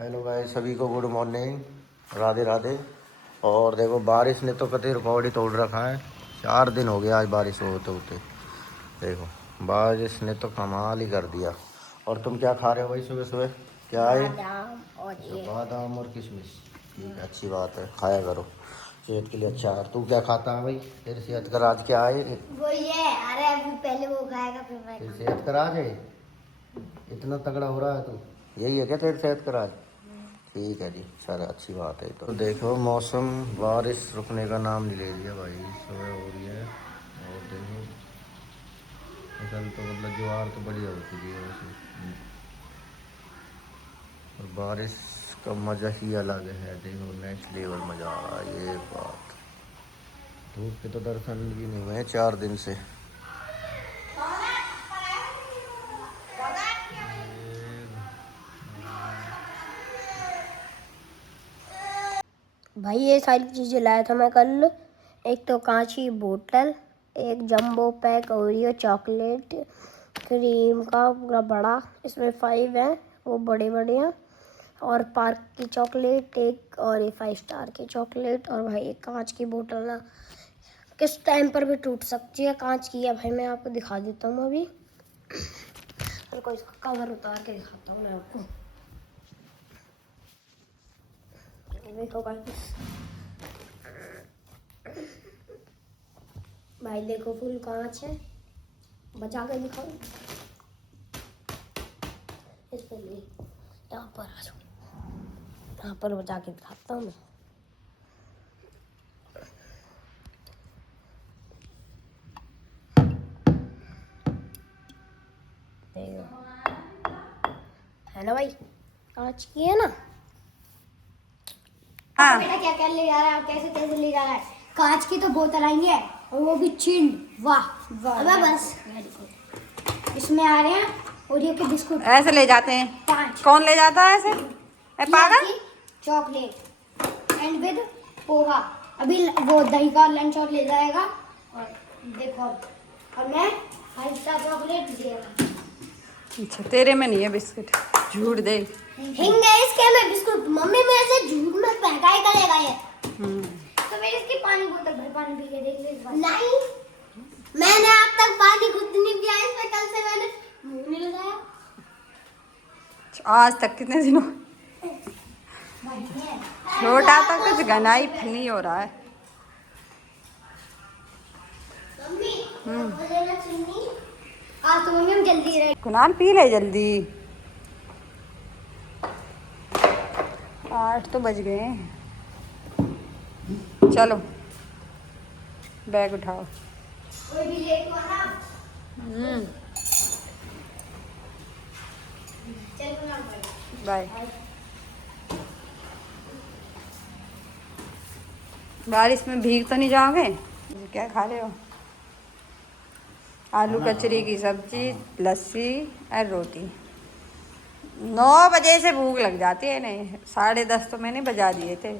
Hello guys, सभी को good morning, Radhe Radhe. और देखो बारिश ने तो कतई रिकॉर्ड ही तोड़ रखा है। 4 दिन हो गया आज बारिश होते होते। देखो बारिश ने तो कमाल ही कर दिया। और तुम क्या खा रहे हो भाई सुबह सुबह? क्या है? बादाम और किशमिश। ठीक है, अच्छी बात है, खाया करो, सेहत के लिए अच्छा है। तू क्या खाता है भाई? तेरी सेहत का राज क्या है? वो ये, अरे अभी पहले वो खाएगा फिर मैं। तेरी सेहत का राज है? इतना तगड़ा हो रहा है तू, यही है क्या तेरी सेहत का राज? ठीक है जी, सर अच्छी बात है। तो देखो मौसम, बारिश रुकने का नाम नहीं ले लिया भाई, सुबह हो रही है। और देखो फसल तो मतलब ज्वार तो बढ़िया हो चुकी है वैसे। और बारिश का मज़ा ही अलग है, देखो नेक्स्ट लेवल मज़ा आ रहा है। ये बात, धूप के तो दर्शन भी नहीं हुए हैं 4 दिन से। भाई ये सारी चीज़ें लाया था मैं कल। एक तो कांच की बोतल, एक jumbo pack Oreo chocolate cream का पूरा बड़ा, इसमें 5 हैं, वो बड़े बड़े हैं। और पार्क की चॉकलेट एक, और ये 5 स्टार की चॉकलेट। और भाई एक कांच की बोतल ना किस टाइम पर भी टूट सकती है, कांच की है भाई। मैं आपको दिखा देता हूँ अभी, और इसका कवर उतार के दिखाता हूँ मैं आपको। देखो भाई, देखो फुल कांच है, बचा के दिखाओ। इस पर नहीं, यहाँ पर आ जाओ, यहाँ पर बचा के दिखाता हूँ मैं। देखो है ना भाई, कांच की है ना। हाँ बेटा, क्या क्या ले जा रहा है, कैसे कैसे ले जा रहा है? कांच की तो बोतल आई है, और वो भी चिल्ड। वाह वाह, बस इसमें आ रहे हैं ओरियो के बिस्कुट, ऐसे ले जाते हैं। 5 कौन ले जाता है ऐसे? पागल। Chocolate and with poha. अभी वो दही का लंच और ले जाएगा। और देखो, और मैं 5 स्टार चॉकलेट देगा। अच्छा, तेरे में नहीं है बिस्किट, झूठ दे। हिंग है इसके में बिस्कुट, मम्मी मेरे से झूठ में फेंका ही करेगा ये। तो मेरे इसकी पानी बोतल भर, पानी पी के देख ले इस बार। नहीं, मैंने आज तक पानी खुद नहीं पिया, इस पे कल से मैंने मुंह नहीं लगाया। आज तक कितने दिनों छोटा था, कुछ घनाई नहीं हो रहा है। मम्मी मुझे ना चुन्नी, आज तो मम्मी हम जल्दी रहे। कुनाल पी ले जल्दी, 8 तो बज गए। चलो बैग उठाओ। कोई भी लेट हुआ ना, चल कुनाल बाय। बारिश में भीग तो नहीं जाओगे? क्या खा रहे हो? आलू कचरी की सब्जी, लस्सी और रोटी। 9 बजे से भूख लग जाती है। नहीं, 10:30 तो मैंने बजा दिए थे।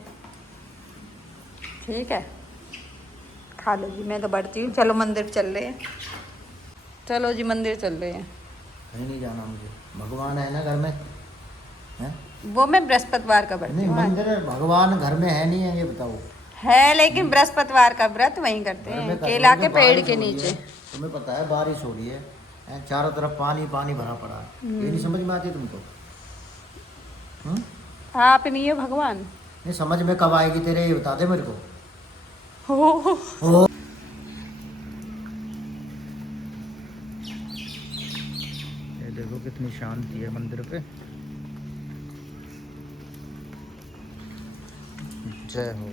ठीक है, खा लो जी, मैं तो बढ़ती हूँ। चलो मंदिर चल रहे हैं, चलो जी मंदिर चल रहे हैं। कहीं नहीं जाना मुझे, भगवान है ना घर में है? वो मैं बृहस्पतिवार का बढ़ती नहीं, हूँ। मंदिर है, भगवान घर में है नहीं है ये बताओ? है, लेकिन बृहस्पतिवार का व्रत वहीं करते हैं, केला के पेड़ के नीचे। तुम्हें पता है बारिश हो रही है, चारों तरफ पानी पानी भरा पड़ा है, ये नहीं समझ में आती तुमको? आप नहीं हो भगवान। नहीं, समझ में कब आएगी तेरे, ये बता दे मेरे को। हो ये देखो कितनी शांति है मंदिर पे। जय हो।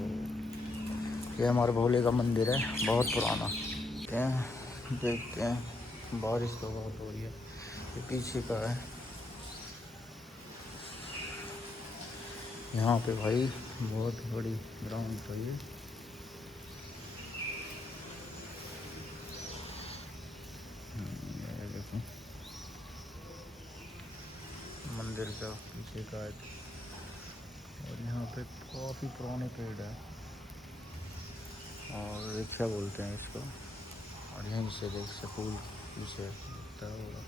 ये हमारे भोले का मंदिर है, बहुत पुराना। देखते हैं, बारिश तो बहुत हो रही है। ये पीछे का है, यहाँ पे भाई बहुत बड़ी ग्राउंड तो ये। ये देखो मंदिर का पीछे का है, और यहाँ पे काफ़ी पुराने पेड़ है, और रिक्शा बोलते हैं इसको। और यहीं से देख स्कूल पीछे दिखता होगा।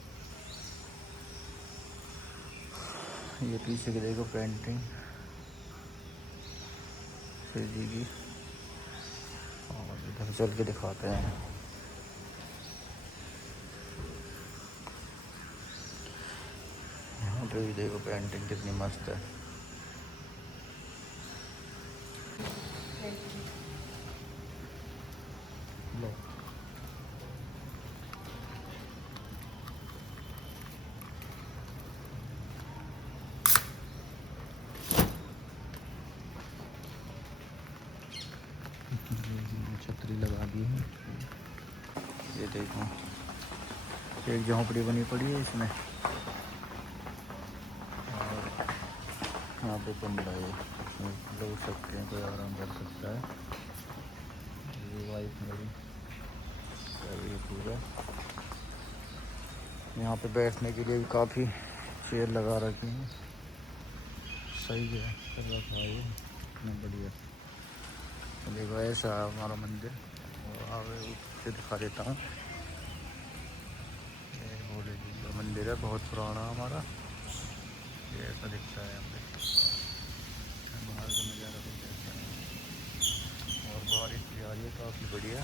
ये पीछे की देखो पेंटिंग शिव जी की। और इधर चल के दिखाते हैं। यहाँ पे भी देखो पेंटिंग कितनी मस्त है। लो। छतरी लगा दी है। ये देखो एक झोंपड़ी बनी पड़ी है इसमें। और यहाँ पे कमरा है, इसमें लोग सकते हैं, कोई आराम कर सकता है। ये वाइफ मेरी कर रही है पूरा। यहाँ पे बैठने के लिए भी काफ़ी चेयर लगा रखी हैं। सही है, कर रखा है ये इतना बढ़िया। तो देखो ऐसा है हमारा मंदिर। और आगे से दिखा देता हूँ। ये भोले जी का मंदिर है, बहुत पुराना हमारा। ये ऐसा दिखता है यहाँ पे। बाहर का नज़ारा कुछ ऐसा है। और बारिश भी आ रही है काफ़ी बढ़िया।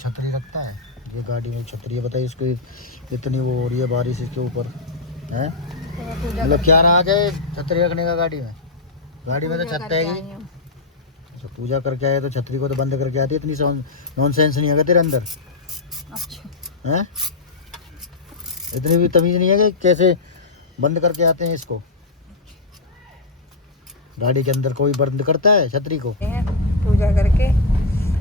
छतरी रखता है ये गाड़ी में, छतरी है। बताइए इसको इतनी वो हो रही है बारिश इसके ऊपर है। मतलब क्या रहा गए छतरी रखने का गाड़ी में? गाड़ी में तो छत है ही। अच्छा पूजा करके आए तो छतरी को तो बंद करके आती है। इतनी नॉनसेंस नहीं है तेरे अंदर? अच्छा है, इतनी भी तमीज नहीं है कि कैसे बंद करके आते हैं इसको। गाड़ी के अंदर कोई बंद करता है छतरी को? पूजा करके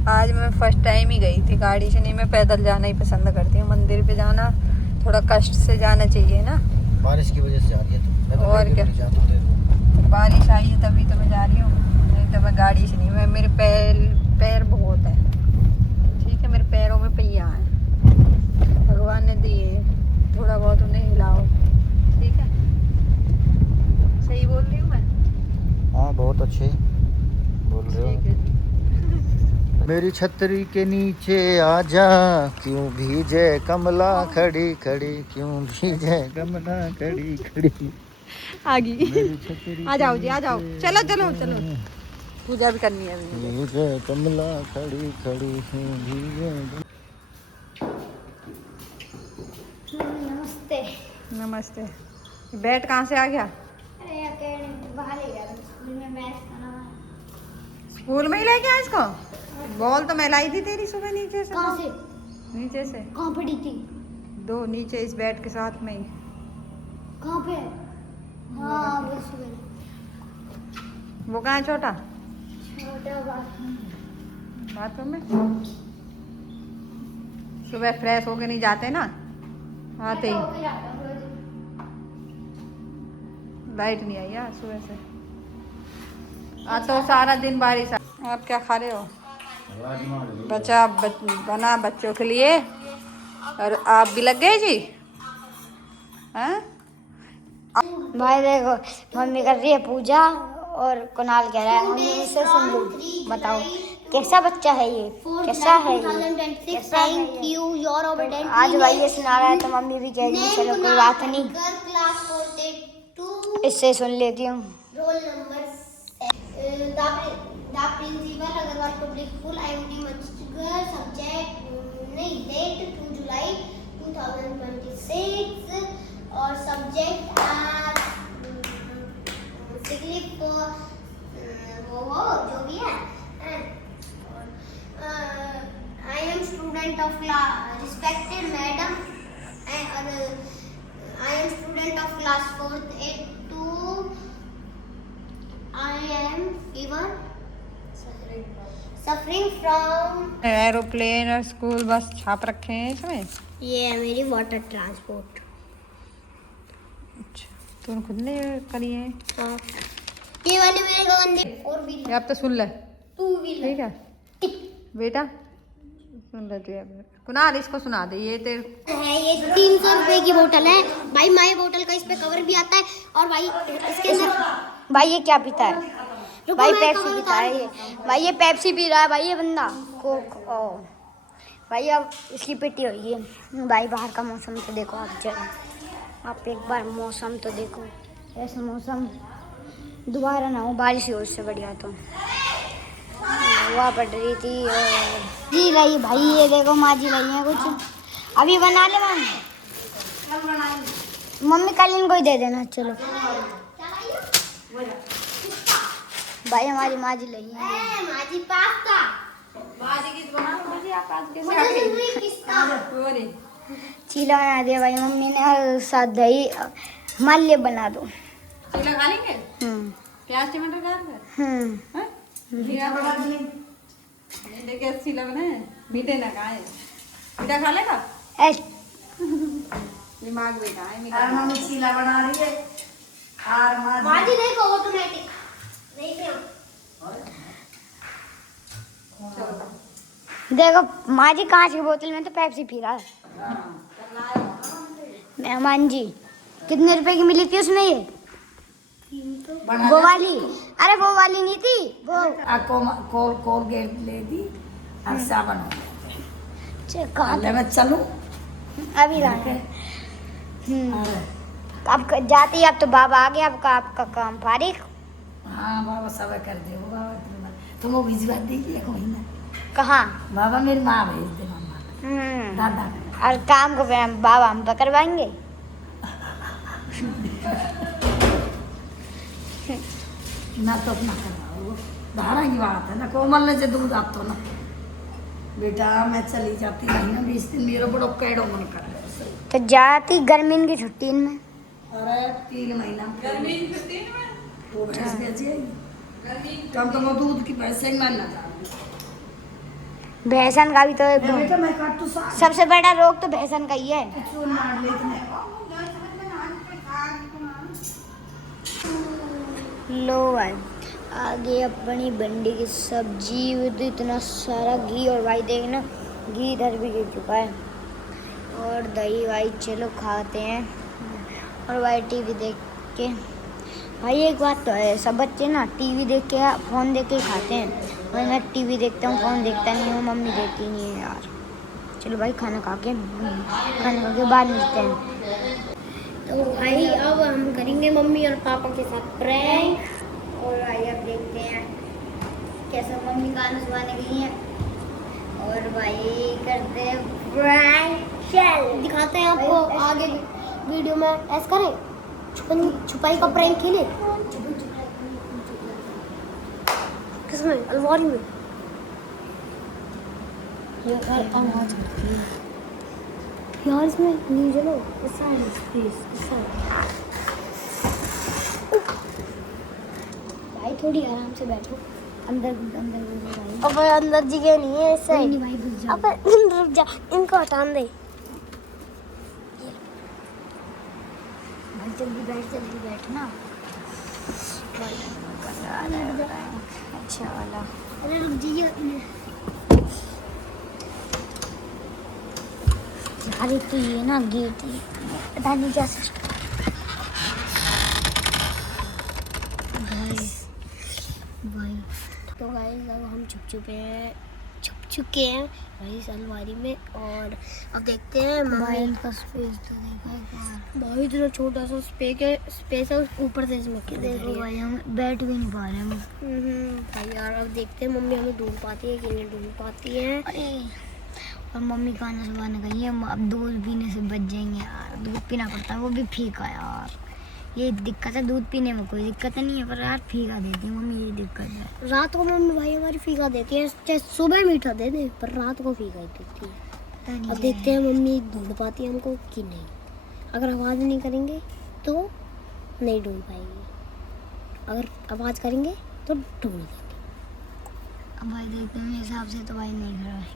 आज मैं फर्स्ट टाइम ही गई थी गाड़ी से। नहीं, मैं पैदल जाना ही पसंद करती हूँ। मंदिर पे जाना थोड़ा कष्ट से जाना चाहिए ना। बारिश की वजह से जा रही है तो मैं तो और क्या, बारिश आई है तभी तो मैं जा रही हूँ, नहीं तो मैं गाड़ी से नहीं। मैं मेरे पैर बहुत है, ठीक है, मेरे पैरों में पहिया है, भगवान ने दिए, थोड़ा बहुत उन्हें हिलाओ, ठीक है। सही बोल रही हूँ मैं? हाँ बहुत अच्छे बोल रहे हो। ठीक है जी। मेरी छतरी के नीचे आजा, क्यों भीजे कमला खड़ी खड़ी, क्यों भीजे कमला खड़ी खड़ी। आ गई, आ जाओ जी, आ जाओ। चलो चलो चलो, पूजा भी करनी है अभी। भीजे कमला खड़ी खड़ी, क्यों भीजे। नमस्ते। नमस्ते। बैट कहाँ से आ गया? अरे अकेले बाहर ही गया था, स्कूल में मैच था ना। स्कूल में ही लेके आया इसको? बॉल तो मैं लाई थी तेरी सुबह नीचे से। कहाँ से? नीचे से। कहाँ पड़ी थी? दो नीचे इस बैट के साथ में ही। कहाँ पे? हाँ वो सुबह। वो कहाँ है छोटा? छोटा बाथरूम में। सुबह फ्रेश होके नहीं जाते ना, आते ही। लाइट नहीं आई यार सुबह से। आज तो सारा दिन बारिश। आप क्या खा रहे हो? बना बच्चों के लिए, और आप भी लग गए जी? हैं? भाई देखो मम्मी कर रही है पूजा और कुणाल कह रहा है मम्मी से सुन लो, बताओ कैसा बच्चा है ये, कैसा है ये, कैसा है ये? आज भाई ये सुना रहा है तो मम्मी भी कह रही है चलो कोई बात नहीं, इससे सुन लेती हूँ। Roll number the principal Agarwal public school IMT मचगर सब्जेक्ट नहीं डेट 2 जुलाई 2026 और सब्जेक्ट सिक्लिप वो जो भी है। I am student of respected madam and I am student of class 4th 8 to I am fever suffering from aeroplane और स्कूल बस छाप रखे हैं इसमें। ये है मेरी वाटर ट्रांसपोर्ट। अच्छा, तूने खुद ने करी है? हाँ ये वाली मेरे गंदे और भी ये आप तो सुन ले, तू भी ठीक है बेटा, सुन ले तू। कुनाल इसको सुना दे। ये तेरे है, ये 300 रुपए की बोतल है भाई। माई बोतल का इस पे कवर भी आता है और भाई इसके अंदर भाई ये क्या पीता है भाई पेप्सी पीता है ये। भाई ये पेप्सी पी रहा है भाई ये बंदा कोक। ओ भाई अब इसकी पिटी हुई है। भाई बाहर का मौसम तो देखो आप जरा, आप एक बार मौसम तो देखो। ऐसा मौसम दोबारा ना हो, बारिश हो उससे बढ़िया। तो हवा पड़ रही थी और जी रही भाई। ये देखो माँ जी रही है कुछ, अभी बना ले मम्मी, कल इनको ही दे देना। चलो भाई हमारी माँ जी रही है। माजी पास्ता चीला बना दिया भाई मम्मी ने, और साथ दही माल्य बना दो। चीला खा लेंगे? प्याज टमाटर डाल कर जीरा बड़ा देखिए चीला बनाए, मीठे ना खाए। मीठा खा लेगा? दिमाग भी खाए मीठा। मम्मी चीला बना रही है। माजी देखो ऑटोमेटिक देखिए। देखो माँ जी कांच की बोतल में तो पेप्सी पी रहा है। मेहमान जी कितने रुपए की मिली थी उसमें ये? वो वाली, अरे वो वाली नहीं थी वो। कोलगेट ले दी और साबुन हो कहाँ गया। मैं चलूं अभी लाके। अब जाती अब तो बाबा आ गया, आपका काम फारिग। हाँ बाबा सब कर दे बाबा, तुम वो भिजवा दीजिए एक महीना। कहाँ? बाबा मेरी माँ भेज दे मम्मा दादा। और काम को बाबा हम पकड़वाएंगे। ना तो अपना करवाओ, धारा की बात है ना। कोमल ने जो दूध आता ना बेटा, मैं चली जाती रही ना 20 दिन, मेरा बड़ा कैडो मन कर रहा। तो जाती गर्मी की छुट्टी में? अरे 3 महीना गर्मी की छुट्टी में वो भैंस बेची कम तो वो दूध की पैसे ही मानना था। भैंसन का भी तो बेटा मैं काट तो सबसे बड़ा रोग तो भैंसन का ही है। मार ले इतने। लो भाई आगे अपनी भिंडी की सब्जी with इतना सारा घी, और भाई देखना घी इधर भी गिर चुका है, और दही। भाई चलो खाते हैं। और भाई टीवी देख के, भाई एक बात तो है, सब बच्चे ना टीवी देख के फ़ोन देख के खाते हैं, और मैं टीवी देखता हूँ फ़ोन देखता नहीं हूँ। मम्मी देखती नहीं है यार। चलो भाई खाना खा के बाद मिलते हैं। तो भाई अब हम करेंगे मम्मी और पापा के साथ प्रैंक। और भाई अब देखते हैं कैसा मम्मी गाना सुनाने गई है, और भाई करते हैं प्रैंक। चल दिखाते हैं आपको आगे वीडियो में। ऐसा करें छुपाई का प्रैंक खेले। किसमें? अलमारी में। ये घर आवाज करती है यार, इसमें नहीं चलो इस साइड। भाई थोड़ी आराम से बैठो, अंदर भाई। अब अंदर जगह नहीं है इस कोई साइड। नहीं भाई, घुस जाओ। अब रुक जा, इनको हटा दे। भाई जल्दी बैठना। अच्छा वाला। अरे रुक जाइए यार एक तो ये ना गेट पता नहीं क्या सिस्टम। भाई तो गाइस अब हम छुप चुके हैं भाई इस अलमारी में, और अब देखते हैं भाई इनका स्पेस तो देखो एक बार। भाई इतना छोटा सा स्पेस है, ऊपर से इसमें क्या देखो भाई हम बैठ भी नहीं पा रहे हैं। भाई यार अब देखते हैं मम्मी हमें ढूंढ पाती है कि नहीं ढूंढ पाती है। अरे और मम्मी खाना सुबह गई है, अब दूध पीने से बच जाएंगे यार। दूध पीना पड़ता है, वो भी फीका यार। ये दिक्कत है, दूध पीने में कोई दिक्कत नहीं है, पर यार फीका देती है मम्मी, ये दिक्कत है। रात को मम्मी भाई हमारी फीका देती है, चाहे सुबह मीठा दे दे पर रात को फीका ही देती है। अब देखते हैं मम्मी ढूंढ पाती है हमको कि नहीं। अगर आवाज़ नहीं करेंगे तो नहीं ढूंढ पाएंगे, अगर आवाज़ करेंगे तो ढूंढ देंगे। अब भाई देखते हैं, मेरे हिसाब से तो भाई नहीं खड़ा है।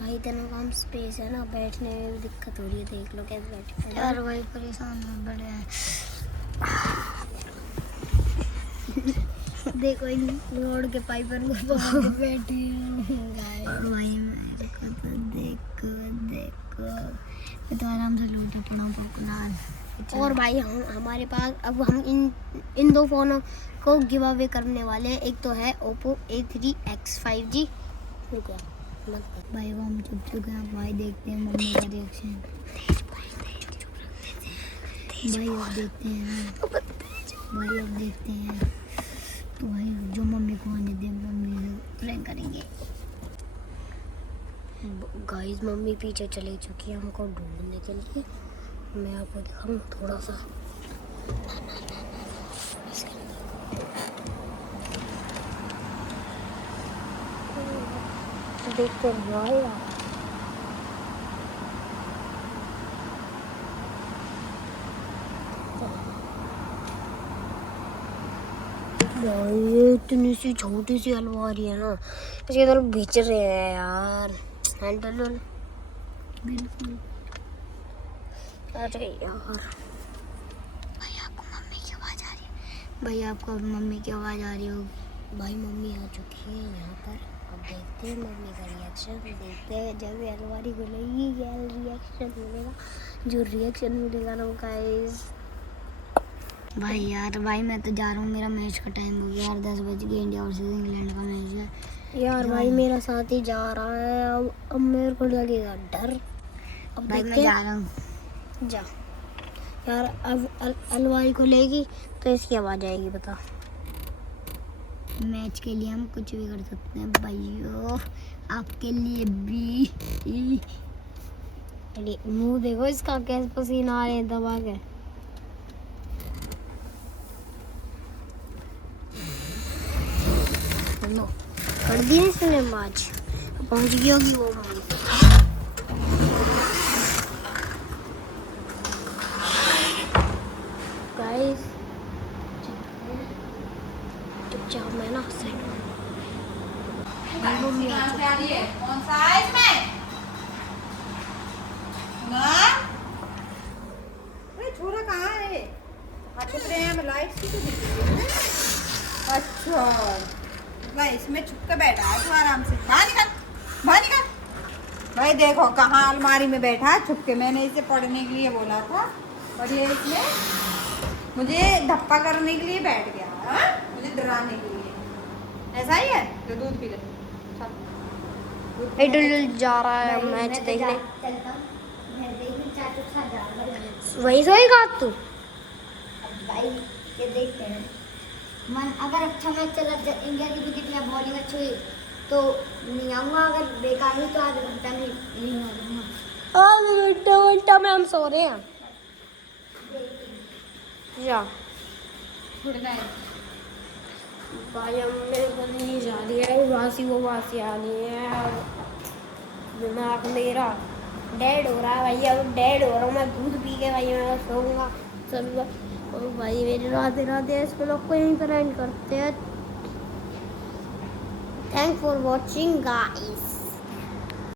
भाई इतना कम स्पेस है ना, बैठने में भी दिक्कत हो रही है। देख लो कैसे बैठे यार भाई परेशान हो बड़े हैं। देखो इन रोड के पाइपर में बैठे हैं। भाई मेरे को तो देखो मैं तो आराम से लूटा पड़ा हूँ पकड़ा। और भाई हम हमारे पास अब हम इन दो फ़ोनों को गिव अवे करने वाले हैं। एक तो है Oppo A3X 5G। रुको भाई वो हम चुप चुप हैं, भाई देखते हैं मम्मी का रिएक्शन। भाई अब देखते हैं, भाई अब देखते हैं। तो भाई जो मम्मी को आने दे, मम्मी से प्रैंक करेंगे। गाइस मम्मी पीछे चली चुकी है हमको ढूंढने के लिए। मैं आपको दिखाऊं थोड़ा सा। देखते हैं भाई ये इतनी सी छोटी सी अलमारी है ना, इसके अंदर बेच रहे हैं यार हैंडल। बिल्कुल। अरे यार भाई आपको मम्मी की आवाज़ आ रही है, भाई आपको मम्मी की आवाज़ आ रही होगी। भाई मम्मी आ चुकी है यहाँ पर। अब देखते हैं मम्मी का रिएक्शन। देखते हैं जब ये अलमारी खुलेगी क्या रिएक्शन मिलेगा। जो रिएक्शन मिलेगा ना गाइस। भाई यार भाई मैं तो जा रहा हूँ, मेरा मैच का टाइम हो गया यार, 10 बज गए। इंडिया वर्सेस इंग्लैंड का मैच है यार भाई मेरा साथी जा रहा है। अब मेरे को लगेगा डर। अब भाई मैं देखते जा हैं। रहा हूँ। जा यार। अब अलमारी खुलेगी तो इसकी आवाज़ आएगी। बता। मैच के लिए हम कुछ भी कर सकते हैं भाइयों, आपके लिए भी। अरे मुंह देखो इसका कैसे पसीना आ रहे हैं दबा के। लो कर दी इसने मैच। पहुंच गई होगी वो मम्मी। गाइस चुपचाप मैं ना साइड में। मम्मी आ चुकी है। कौन सा है इसमें ना? अरे छोरा कहाँ है? हाथ उतरे हैं, मैं लाइट की तो दिख रही है। अच्छा भाई इसमें छुप के बैठा है तू आराम से। बाहर निकल, बाहर निकल। भाई देखो कहाँ अलमारी में बैठा है छुप के। मैंने इसे पढ़ने के लिए बोला था और ये इसमें मुझे धप्पा करने के लिए बैठ गया। हाँ? मुझे डराने के लिए। ऐसा ही है? तो दूध पी ले। चल। दूध पी ले। इडल जा रहा है भाई, मैच मैं तो देखने। चलता हूँ, मैं देखने चाचू के साथ जा रहा हूँ। वही सोएगा तू। अब भाई ये देखते हैं, मन अगर अच्छा मैच चला, इंडिया की विकेट या बॉलिंग अच्छी हुई तो नहीं आऊँगा, अगर बेकार हुई तो आधा घंटा नहीं आ जाऊँगा। आधे घंटा में हम सो रहे हैं। जा गुड नाइट। भाई हम मेरे को नहीं जा रही है। वासी वो वासी आ रही है और दिमाग मेरा डेड हो रहा है भाई। अब डेड हो रहा हूँ मैं। दूध पी के भाई मैं सोऊंगा चलूँगा। और भाई मेरे राधे राधे। इस ब्लॉग को यहीं पर एंड करते हैं। Thanks for watching guys.